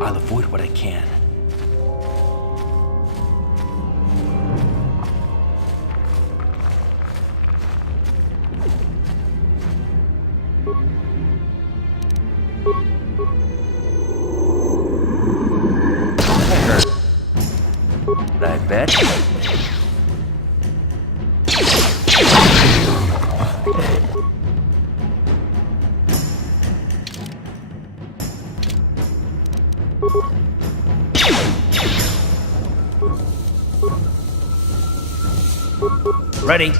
I'll avoid what I can. That hurt. I bet. Ready.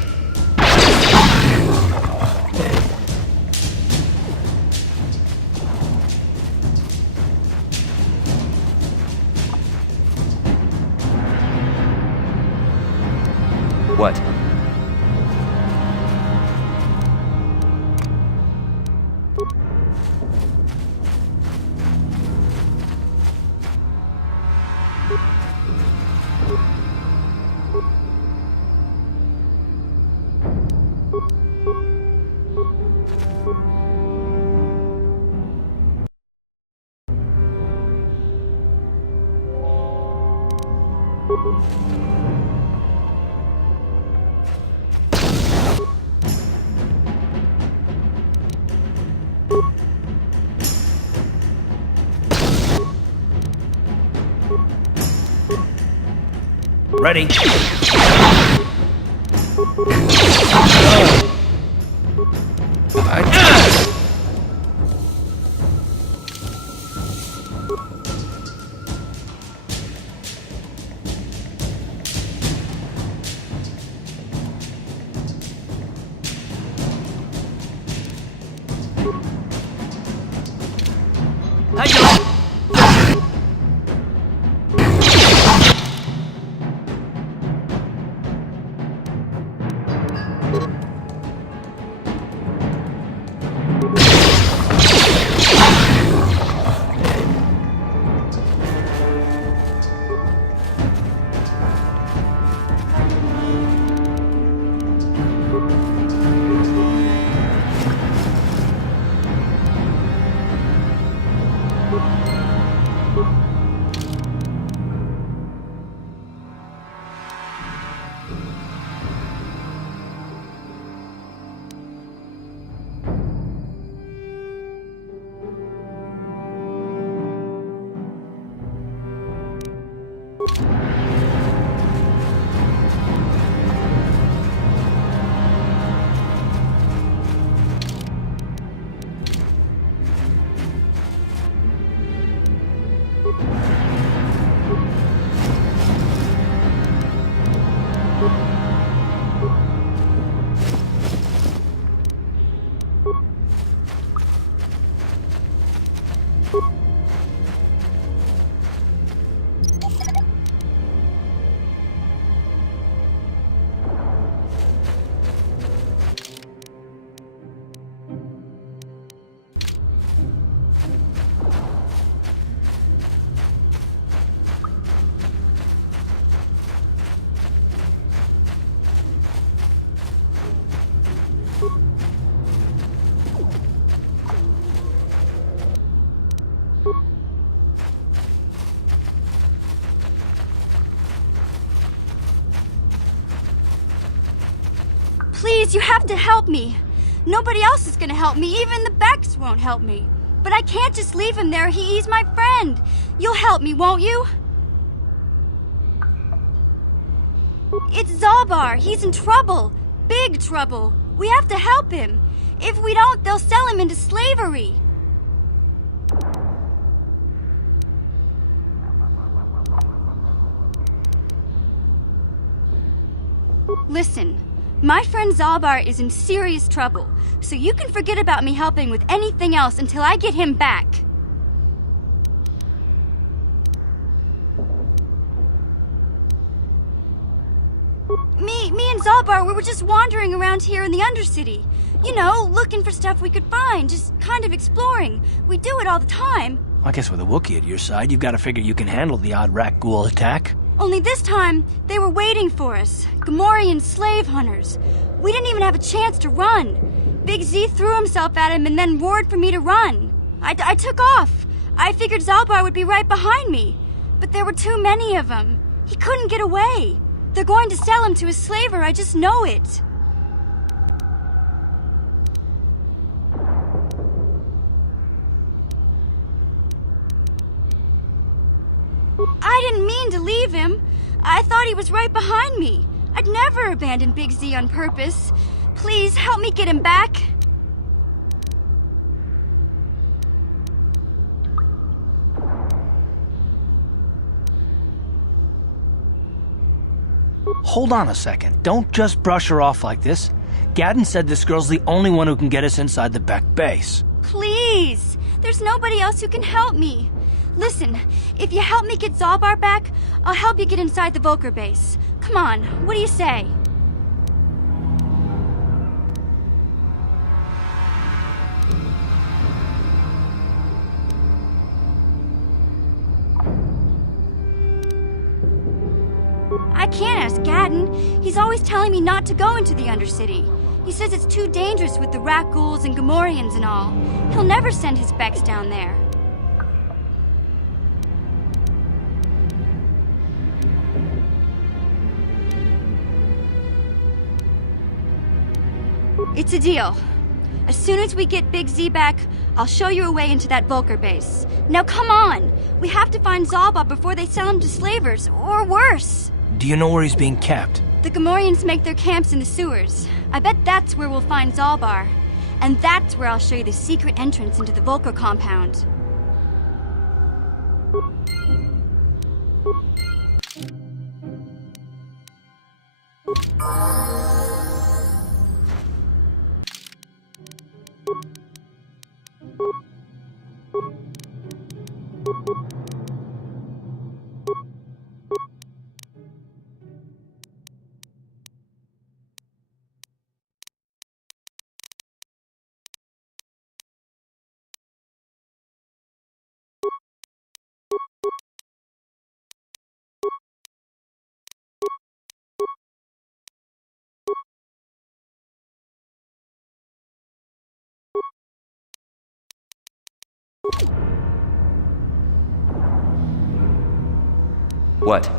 What? Ready. Please, you have to help me. Nobody else is gonna help me. Even the Becks won't help me. But I can't just leave him there. He's my friend. You'll help me, won't you? It's Zalbar. He's in trouble. Big trouble. We have to help him. If we don't, they'll sell him into slavery. Listen. My friend Zalbar is in serious trouble, so you can forget about me helping with anything else until I get him back. Me Me and Zalbar, we were just wandering around here in the Undercity. You know, looking for stuff we could find, just kind of exploring. We do it all the time. I guess with a Wookiee at your side, you've got to figure you can handle the odd rakghoul attack. Only this time, they were waiting for us. Gamorrean slave hunters. We didn't even have a chance to run. Big Z threw himself at him and then roared for me to run. I took off. I figured Zalbar would be right behind me. But there were too many of them. He couldn't get away. They're going to sell him to a slaver, I just know it. I didn't mean to leave him. I thought he was right behind me. I'd never abandon Big Z on purpose. Please, help me get him back. Hold on a second. Don't just brush her off like this. Gadden said this girl's the only one who can get us inside the Beck base. Please! There's nobody else who can help me. Listen, if you help me get Zalbar back, I'll help you get inside the Volker base. Come on, what do you say? I can't ask Gadden. He's always telling me not to go into the Undercity. He says it's too dangerous with the rakghouls and Gamorreans and all. He'll never send his Becks down there. It's a deal. As soon as we get Big Z back, I'll show you a way into that Volker base. Now come on! We have to find Zalbar before they sell him to slavers, or worse. Do you know where he's being kept? The Gamorreans make their camps in the sewers. I bet that's where we'll find Zalbar. And that's where I'll show you the secret entrance into the Volker compound. What?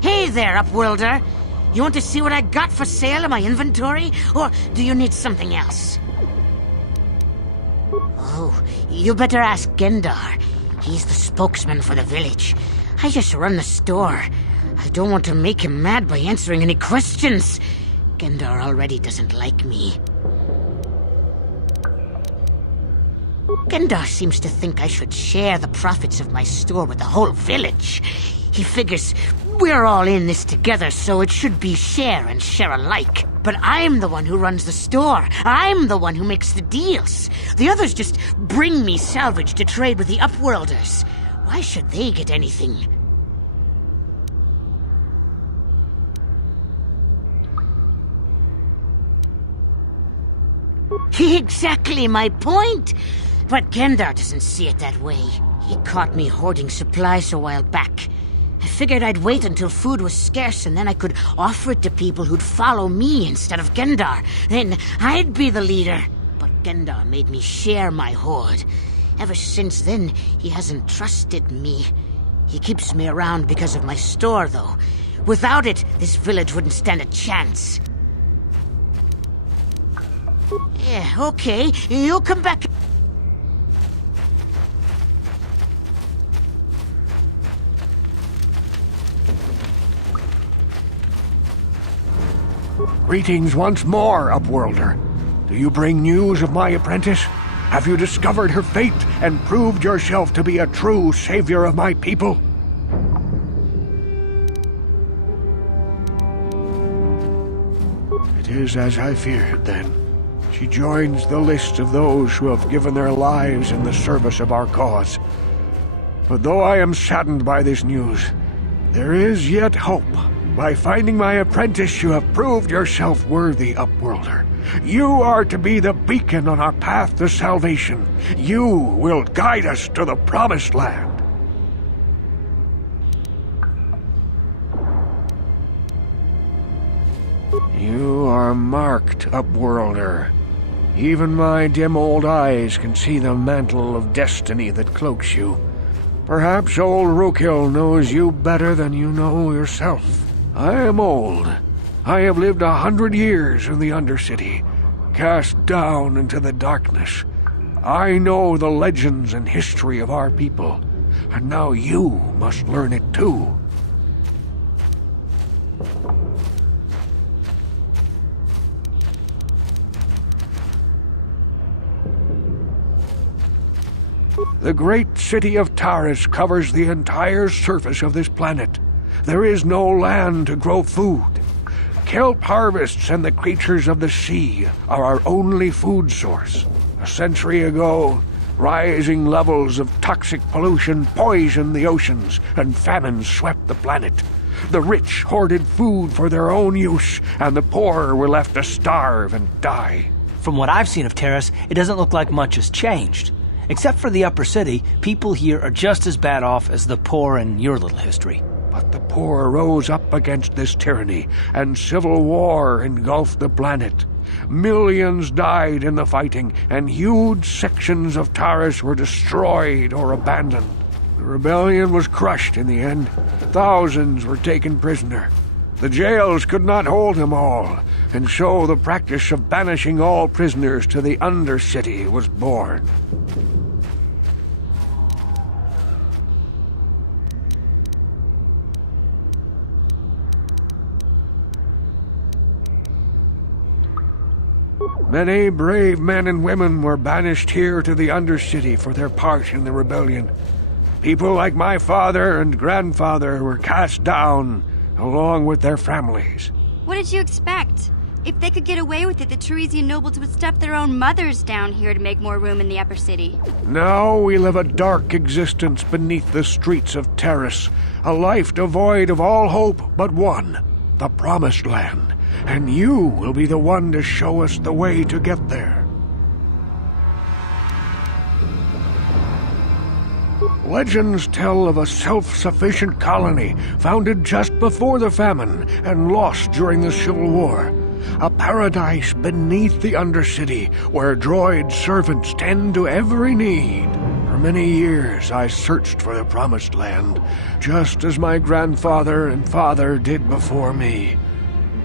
Hey there, Upworlder. You want to see what I got for sale in my inventory? Or do you need something else? Oh, you better ask Gendar. He's the spokesman for the village. I just run the store. I don't want to make him mad by answering any questions. Gendar already doesn't like me. Gendar seems to think I should share the profits of my store with the whole village. He figures we're all in this together, so it should be share and share alike. But I'm the one who runs the store. I'm the one who makes the deals. The others just bring me salvage to trade with the Upworlders. Why should they get anything? Exactly my point. But Gendar doesn't see it that way. He caught me hoarding supplies a while back. I figured I'd wait until food was scarce and then I could offer it to people who'd follow me instead of Gendar. Then I'd be the leader. But Gendar made me share my hoard. Ever since then, he hasn't trusted me. He keeps me around because of my store, though. Without it, this village wouldn't stand a chance. Yeah, okay. You'll come back. Greetings once more, Upworlder. Do you bring news of my apprentice? Have you discovered her fate and proved yourself to be a true savior of my people? It is as I feared, then. She joins the list of those who have given their lives in the service of our cause. But though I am saddened by this news, there is yet hope. By finding my apprentice, you have proved yourself worthy, Upworlder. You are to be the beacon on our path to salvation. You will guide us to the Promised Land. You are marked, Upworlder. Even my dim old eyes can see the mantle of destiny that cloaks you. Perhaps old Rookhill knows you better than you know yourself. I am old. I have lived 100 years in the Undercity, cast down into the darkness. I know the legends and history of our people, and now you must learn it too. The great city of Taris covers the entire surface of this planet. There is no land to grow food. Kelp harvests and the creatures of the sea are our only food source. A century ago, rising levels of toxic pollution poisoned the oceans and famine swept the planet. The rich hoarded food for their own use, and the poor were left to starve and die. From what I've seen of Taris, it doesn't look like much has changed. Except for the upper city, people here are just as bad off as the poor in your little history. But the poor rose up against this tyranny, and civil war engulfed the planet. Millions died in the fighting, and huge sections of Taris were destroyed or abandoned. The rebellion was crushed in the end. Thousands were taken prisoner. The jails could not hold them all, and so the practice of banishing all prisoners to the Undercity was born. Many brave men and women were banished here to the Undercity for their part in the rebellion. People like my father and grandfather were cast down, along with their families. What did you expect? If they could get away with it, the Teresian nobles would stuff their own mothers down here to make more room in the upper city. Now we live a dark existence beneath the streets of Taris, a life devoid of all hope but one, the Promised Land. And you will be the one to show us the way to get there. Legends tell of a self-sufficient colony founded just before the famine and lost during the Civil War. A paradise beneath the Undercity where droid servants tend to every need. For many years I searched for the Promised Land, just as my grandfather and father did before me.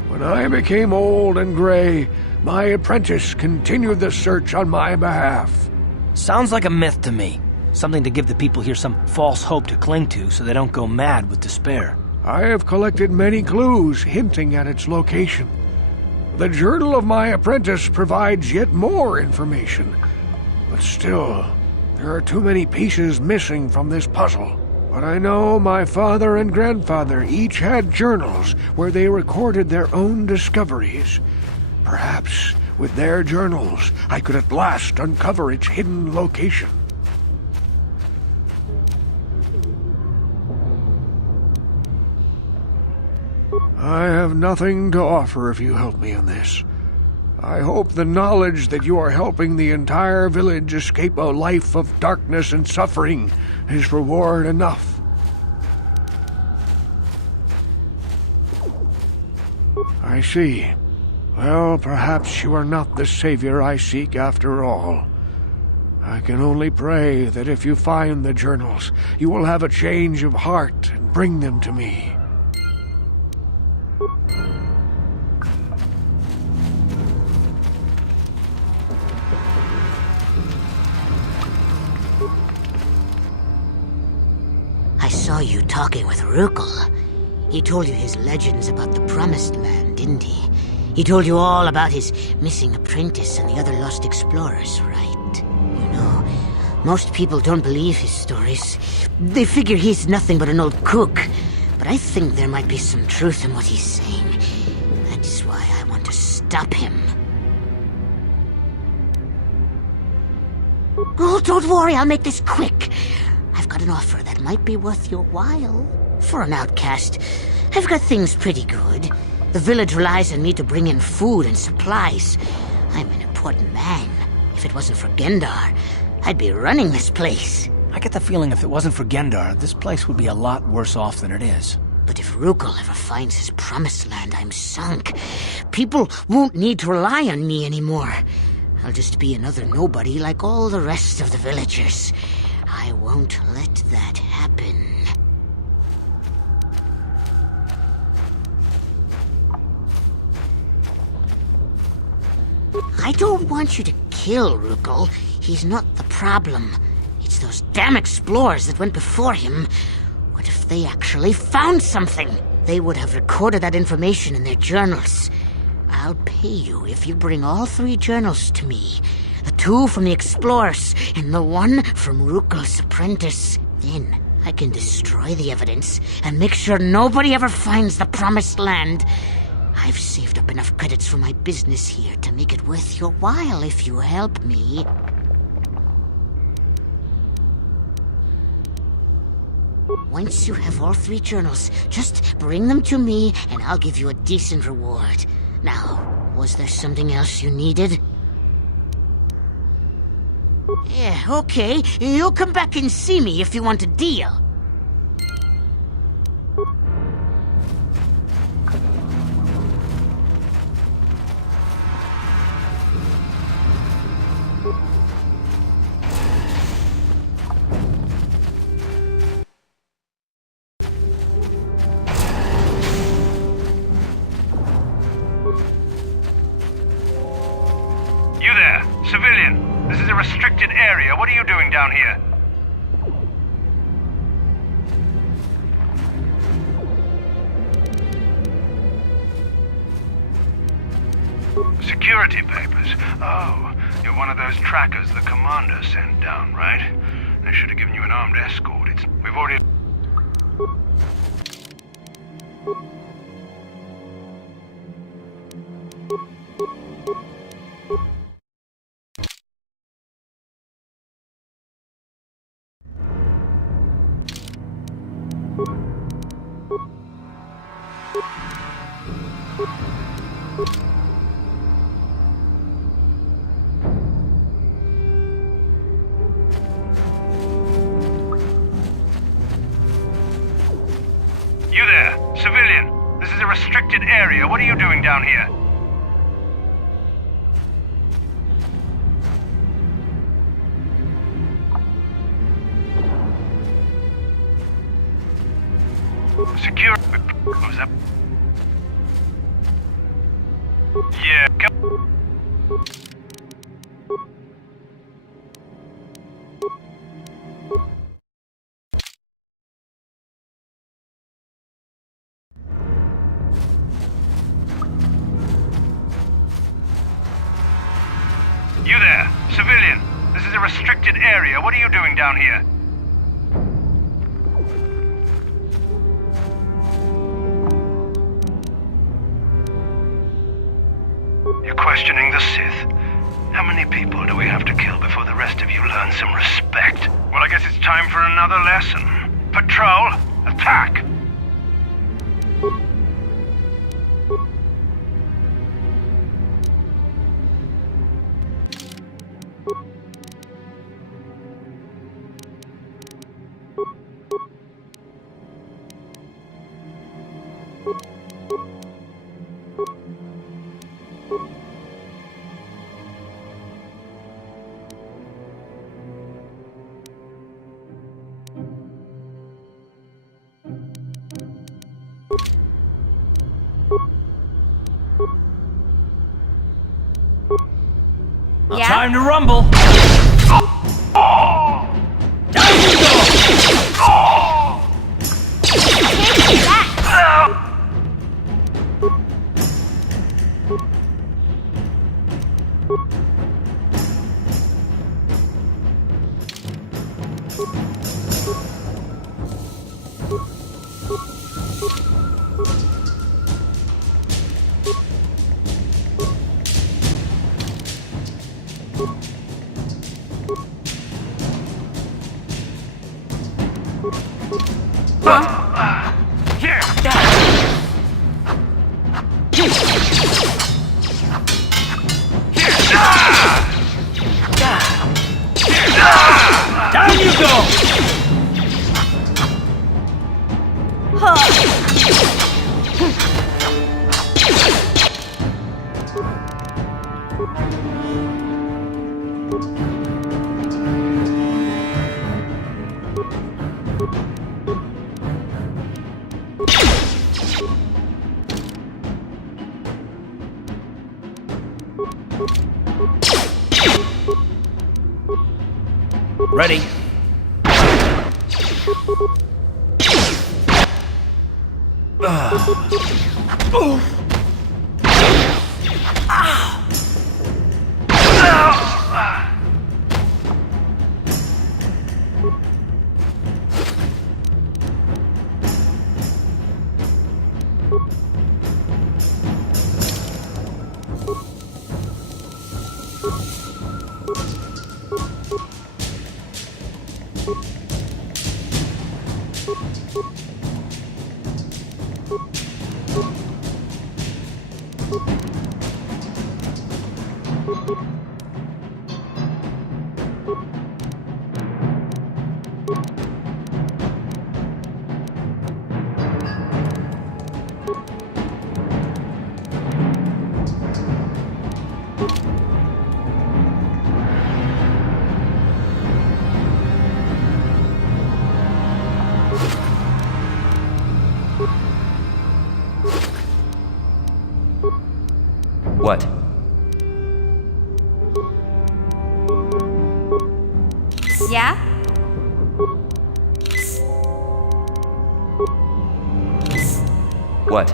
When I became old and gray, my apprentice continued the search on my behalf. Sounds like a myth to me. Something to give the people here some false hope to cling to so they don't go mad with despair. I have collected many clues hinting at its location. The journal of my apprentice provides yet more information. But still, there are too many pieces missing from this puzzle. But I know my father and grandfather each had journals where they recorded their own discoveries. Perhaps with their journals, I could at last uncover its hidden location. I have nothing to offer if you help me in this. I hope the knowledge that you are helping the entire village escape a life of darkness and suffering is reward enough. I see. Well, perhaps you are not the savior I seek after all. I can only pray that if you find the journals, you will have a change of heart and bring them to me. I saw you talking with Rookhill. He told you his legends about the Promised Land, didn't he? He told you all about his missing apprentice and the other lost explorers, right? You know, most people don't believe his stories. They figure he's nothing but an old cook. But I think there might be some truth in what he's saying. That's why I want to stop him. Oh, don't worry, I'll make this quick. I've got an offer that might be worth your while. For an outcast, I've got things pretty good. The village relies on me to bring in food and supplies. I'm an important man. If it wasn't for Gendar, I'd be running this place. I get the feeling if it wasn't for Gendar, this place would be a lot worse off than it is. But if Rugal ever finds his promised land, I'm sunk. People won't need to rely on me anymore. I'll just be another nobody like all the rest of the villagers. I won't let that happen. I don't want you to kill Rugal. He's not the problem. It's those damn explorers that went before him. What if they actually found something? They would have recorded that information in their journals. I'll pay you if you bring all 3 journals to me. The 2 from the explorers and the 1 from Rugal's apprentice. Then I can destroy the evidence and make sure nobody ever finds the promised land. I've saved up enough credits for my business here to make it worth your while if you help me. Once you have all 3 journals, just bring them to me and I'll give you a decent reward. Now, was there something else you needed? Yeah, okay. You'll come back and see me if you want a deal. You there, civilian. This is a restricted area. What are you doing down here? Security papers. Oh, you're one of those trackers the commander sent down, right? They should have given you an armed escort. We've already... You there, civilian. This is a restricted area. What are you doing down here? Secure... What was that? Yeah, come... You there, civilian. This is a restricted area. What are you doing down here? You're questioning the Sith. How many people do we have to kill before the rest of you learn some respect? Well, I guess it's time for another lesson. Patrol, attack! Yeah? Time to rumble. Down you go. Down you go! Ready? What? Yeah? What?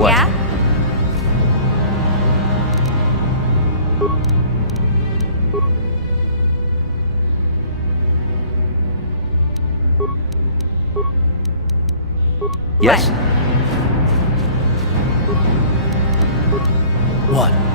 What? Yeah? Yes? What?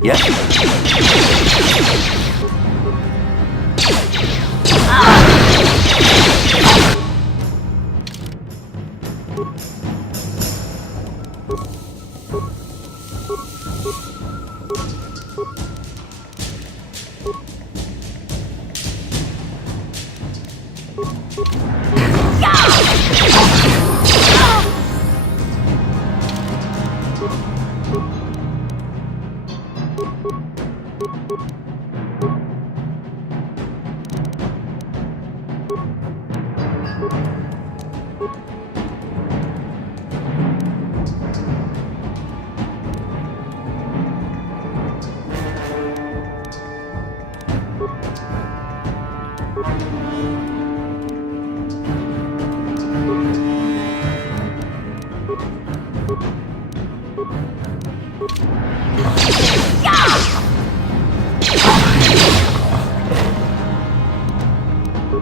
Yes?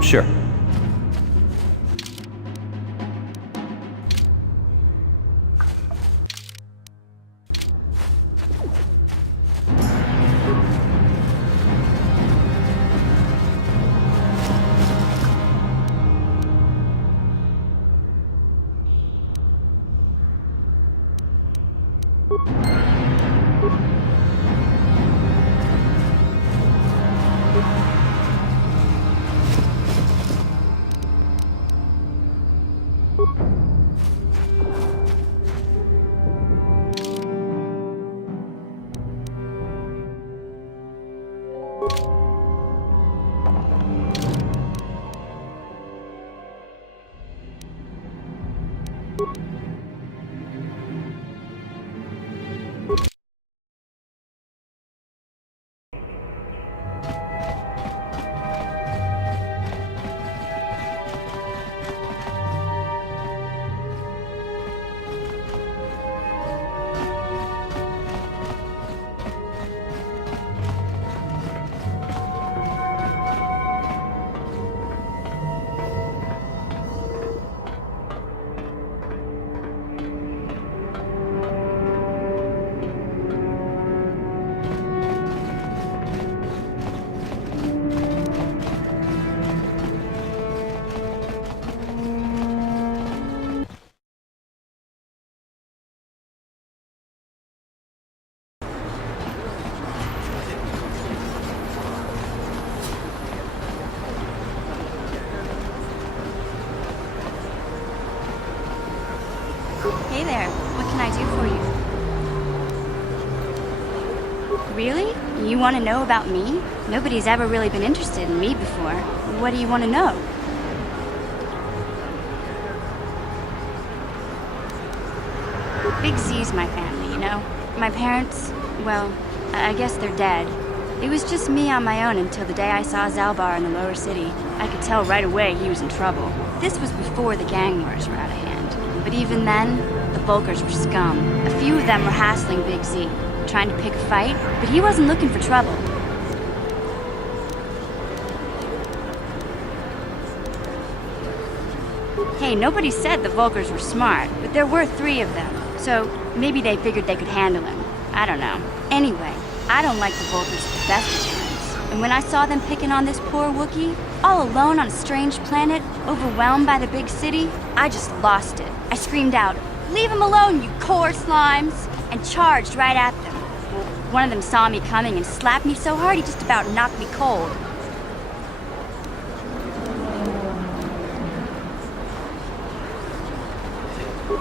Sure. Hey there, what can I do for you? Really? You want to know about me? Nobody's ever really been interested in me before. What do you want to know? Big Z's my family, you know? My parents, well, I guess they're dead. It was just me on my own until the day I saw Zalbar in the lower city. I could tell right away he was in trouble. This was before the gang wars were out of hand. But even then, the Vulkars were scum. A few of them were hassling Big Z, trying to pick a fight, but he wasn't looking for trouble. Hey, nobody said the Vulkars were smart, but there were 3 of them, so maybe they figured they could handle him. I don't know. Anyway, I don't like the Vulkars at the best of times. And when I saw them picking on this poor Wookiee, all alone on a strange planet, overwhelmed by the big city, I just lost it. I screamed out, "Leave him alone, you core slimes!" and charged right at them. Well, one of them saw me coming and slapped me so hard he just about knocked me cold.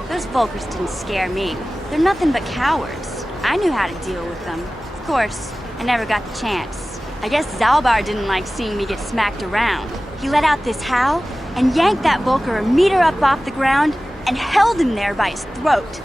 Those Vulkars didn't scare me. They're nothing but cowards. I knew how to deal with them. Of course, I never got the chance. I guess Zalbar didn't like seeing me get smacked around. He let out this howl and yanked that Vulkar a meter up off the ground and held him there by his throat.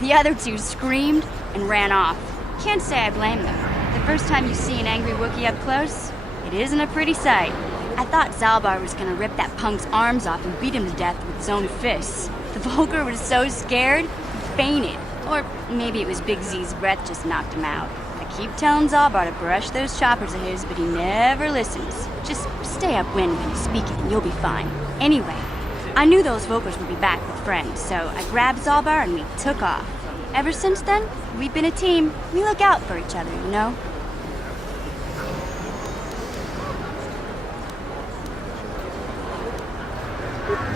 The other 2 screamed and ran off. Can't say I blame them. The first time you see an angry Wookiee up close, it isn't a pretty sight. I thought Zalbar was gonna rip that punk's arms off and beat him to death with his own fists. The Vulkar was so scared, he fainted. Or maybe it was Big Z's breath just knocked him out. I keep telling Zalbar to brush those choppers of his, but he never listens. Just stay upwind when he's speaking and you'll be fine. Anyway, I knew those Vokers would be back with friends, so I grabbed Zalbar and we took off. Ever since then, we've been a team. We look out for each other, you know?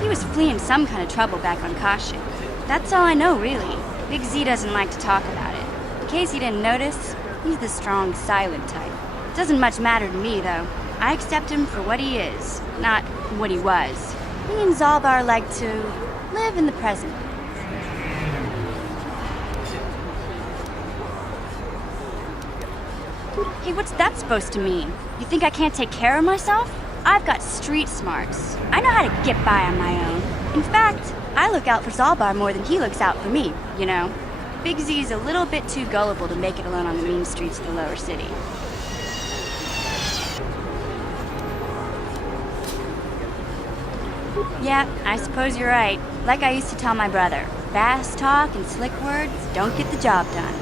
He was fleeing some kind of trouble back on Kashyyyk. That's all I know, really. Big Z doesn't like to talk about it. In case you didn't notice, he's the strong, silent type. Doesn't much matter to me, though. I accept him for what he is, not what he was. Me and Zalbar like to live in the present. Hey, what's that supposed to mean? You think I can't take care of myself? I've got street smarts. I know how to get by on my own. In fact, I look out for Zalbar more than he looks out for me, you know? Big Z's a little bit too gullible to make it alone on the mean streets of the lower city. Yeah, I suppose you're right. Like I used to tell my brother, fast talk and slick words don't get the job done.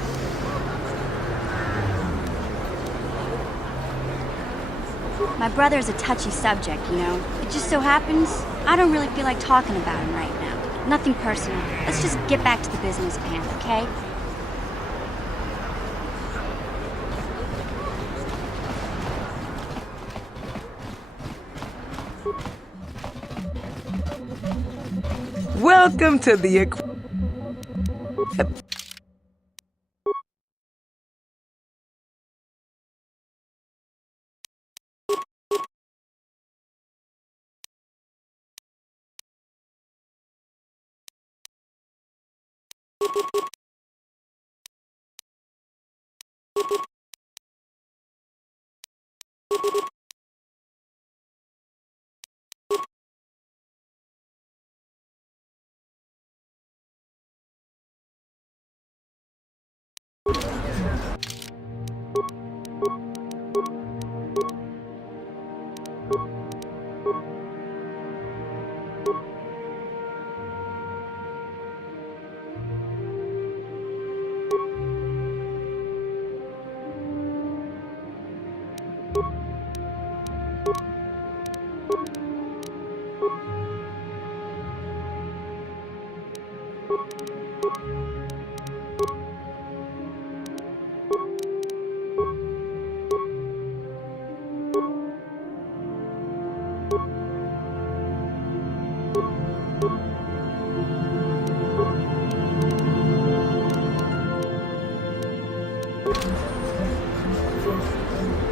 My brother's a touchy subject, you know. It just so happens, I don't really feel like talking about him right now. Nothing personal. Let's just get back to the business at hand, okay? Welcome to the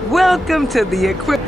Welcome to the equip.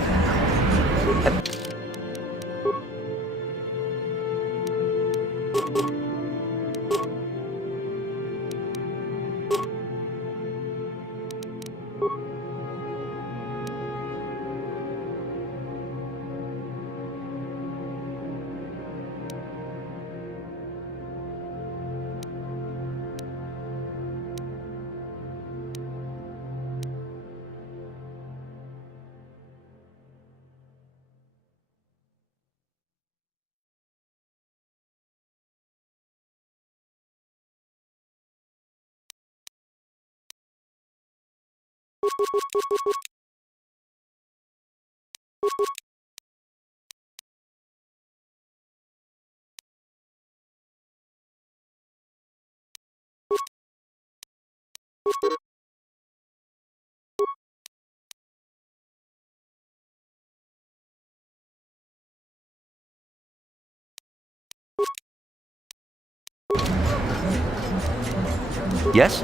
Yes?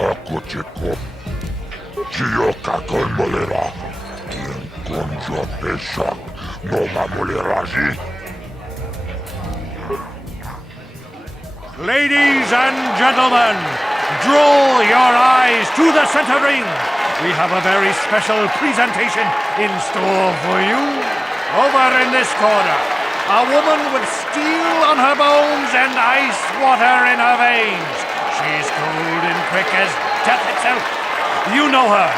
Ako, Chico. Chiyo kakon molera. peshak, no mamuleraji. Ladies and gentlemen, draw your eyes to the center ring. We have a very special presentation in store for you. Over in this corner, a woman with steel on her bones and ice water in her veins. She's cold and quick as death itself. You know her.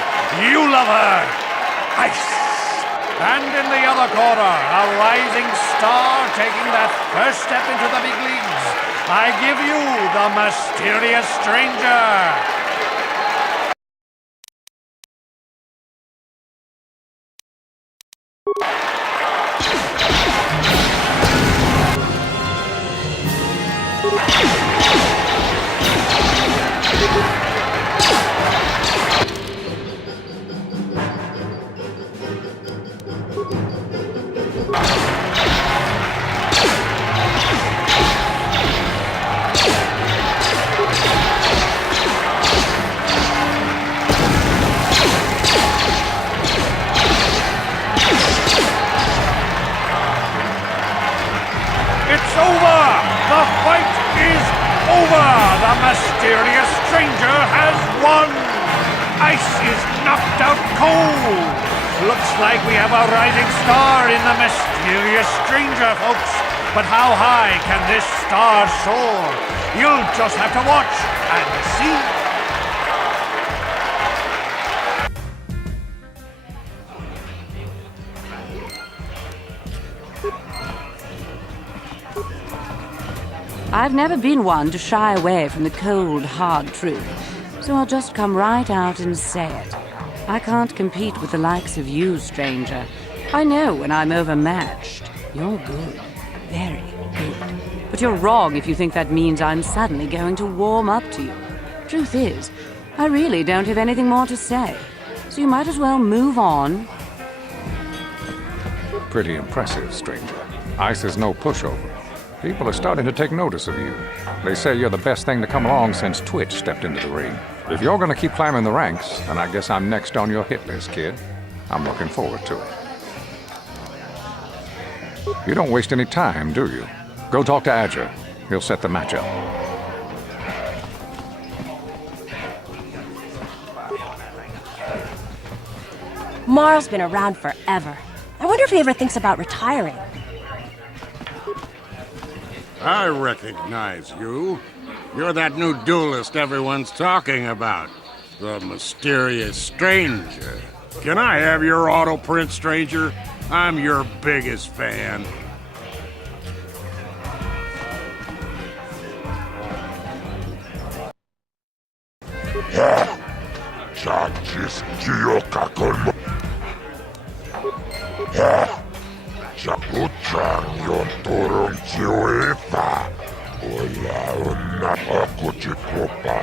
You love her. Ice. And in the other corner, a rising star taking that first step into the big leagues. I give you the mysterious stranger. It's over! The fight is over! The mysterious stranger has won! Ice is knocked out cold! Looks like we have a rising star in the mysterious stranger, folks. But how high can this star soar? You'll just have to watch and see. I've never been one to shy away from the cold, hard truth, so I'll just come right out and say it. I can't compete with the likes of you, stranger. I know when I'm overmatched. You're good. Very good. But you're wrong if you think that means I'm suddenly going to warm up to you. Truth is, I really don't have anything more to say, so you might as well move on. Pretty impressive, stranger. Ice is no pushover. People are starting to take notice of you. They say you're the best thing to come along since Twitch stepped into the ring. If you're gonna keep climbing the ranks, then I guess I'm next on your hit list, kid. I'm looking forward to it. You don't waste any time, do you? Go talk to Igear. He'll set the match up. Marl's been around forever. I wonder if he ever thinks about retiring. I recognize you. You're that new duelist everyone's talking about. The mysterious stranger. Can I have your auto print, stranger? I'm your biggest fan. Chachis kiyoka kolmo. Chapuchan yon turong chiwefa. Ola una akuchikopa.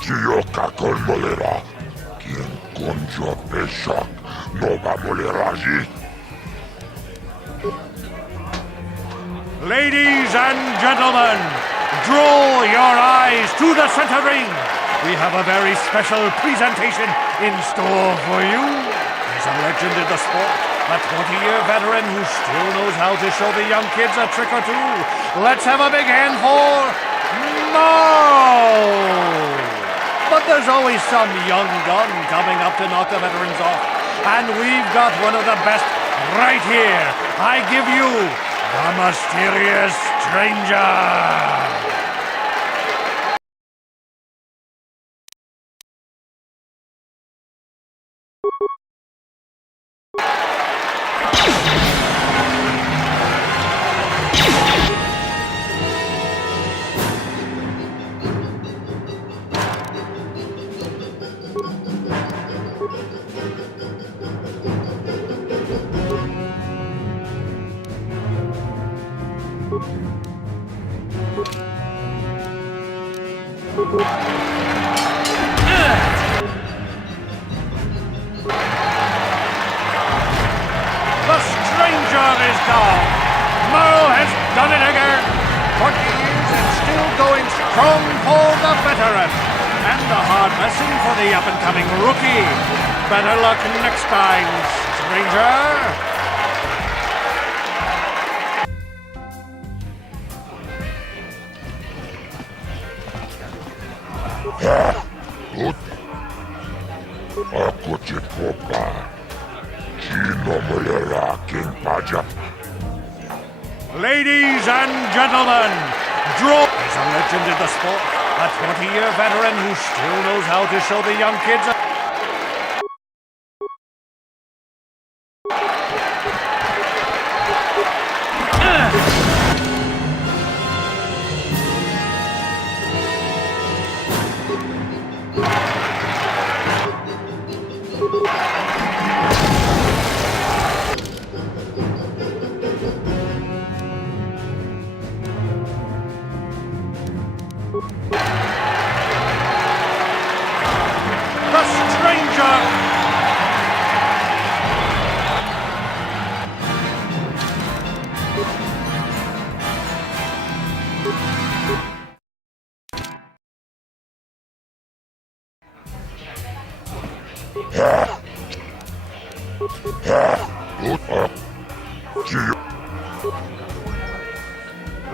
Kiyoka kolmolera. Quien conjo peshak no va moleraji. Ladies and gentlemen, draw your eyes to the center ring. We have a very special presentation in store for you. He's a legend in the sport, a 20-year veteran who still knows how to show the young kids a trick or two. Let's have a big hand for Marl! But there's always some young gun coming up to knock the veterans off. And we've got one of the best right here. I give you the mysterious stranger. The stranger is gone. Marl has done it again. 40 years and still going strong for the veteran. And a hard lesson for the up-and-coming rookie. Better luck next time, stranger. Aku cipoka. Kino molera king pajak. Ladies and gentlemen, Draw is a legend in the sport. A 20-year veteran who still knows how to show the young kids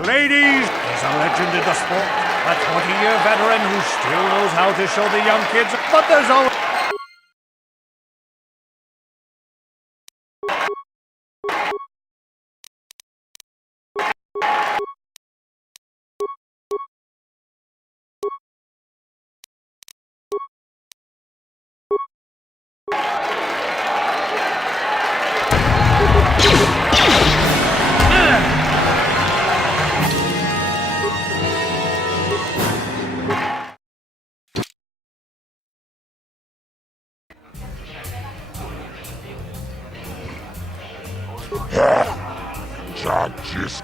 Ladies, he's a legend in the sport. A 20-year veteran who still knows how to show the young kids, but there's always... Judges.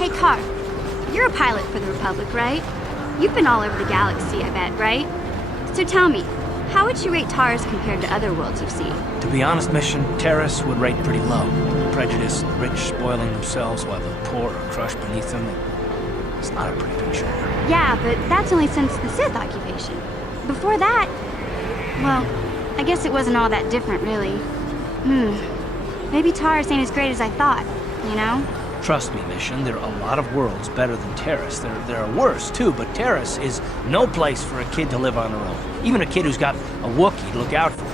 Hey, Carth, you're a pilot for the Republic, right? You've been all over the galaxy, I bet, right? So tell me, how would you rate Taurus compared to other worlds you've seen? To be honest, Mission, Terrace would rate pretty low. Prejudiced, rich spoiling themselves while the poor are crushed beneath them. It's not a pretty picture. Yeah, but that's only since the Sith occupation. Before that, well, I guess it wasn't all that different, really. Maybe Taurus ain't as great as I thought, you know? Trust me, Mission, there are a lot of worlds better than Terrace. There are worse, too, but Terrace is no place for a kid to live on her own. Even a kid who's got a Wookiee to look out for.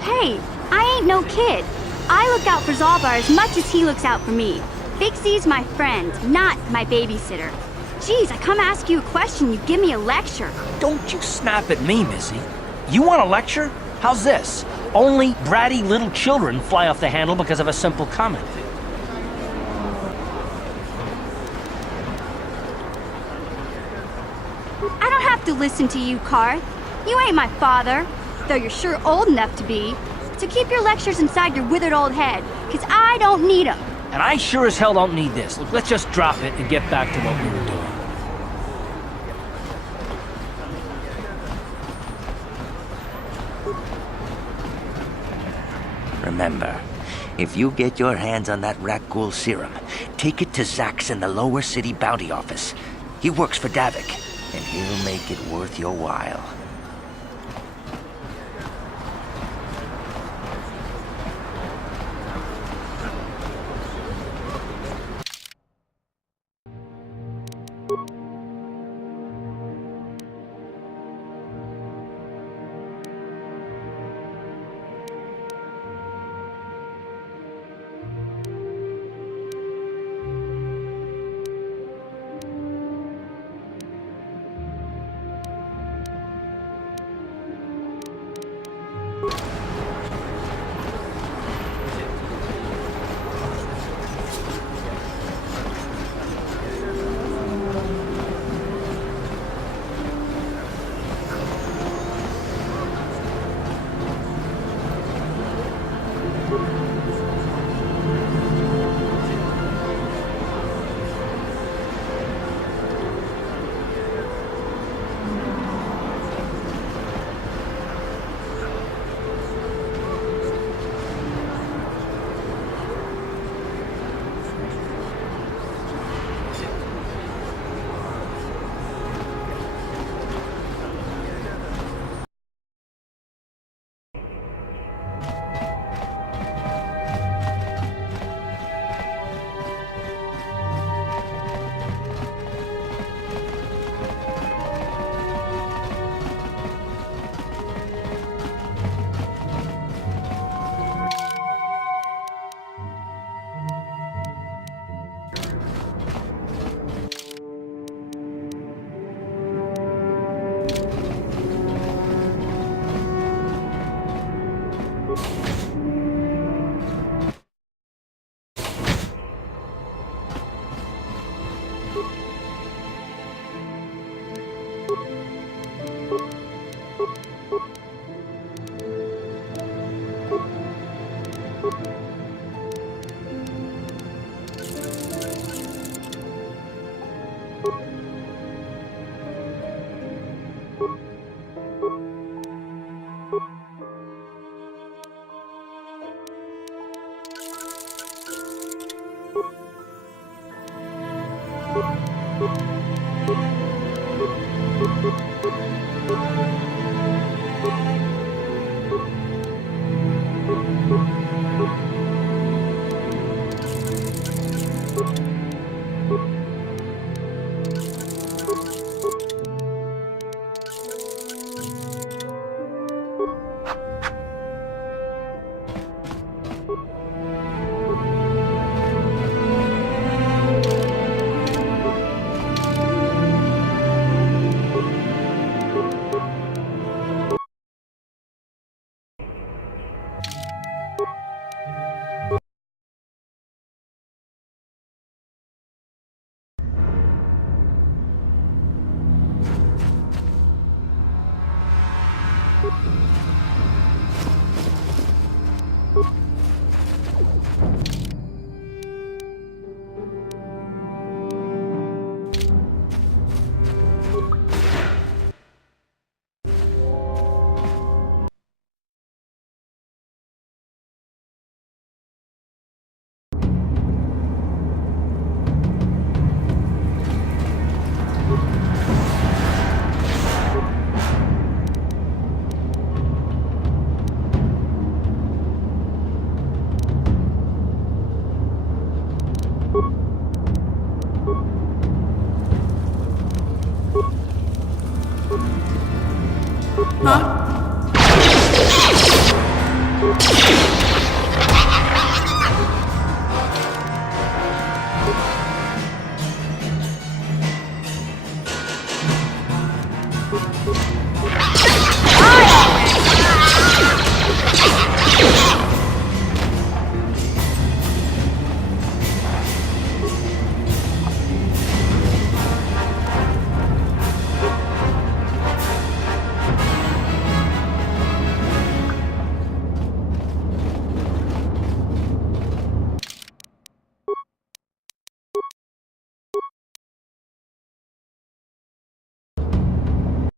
Hey, I ain't no kid. I look out for Zalbar as much as he looks out for me. Big Z's my friend, not my babysitter. Geez, I come ask you a question, you give me a lecture. Don't you snap at me, Missy. You want a lecture? How's this? Only bratty little children fly off the handle because of a simple comment. I don't have to listen to you, Carth. You ain't my father, though you're sure old enough to be. So keep your lectures inside your withered old head, because I don't need them. And I sure as hell don't need this. Look, let's just drop it and get back to what we were doing. Remember, if you get your hands on that rakghoul serum, take it to Zax in the lower city bounty office. He works for Davik, and he'll make it worth your while. Huh?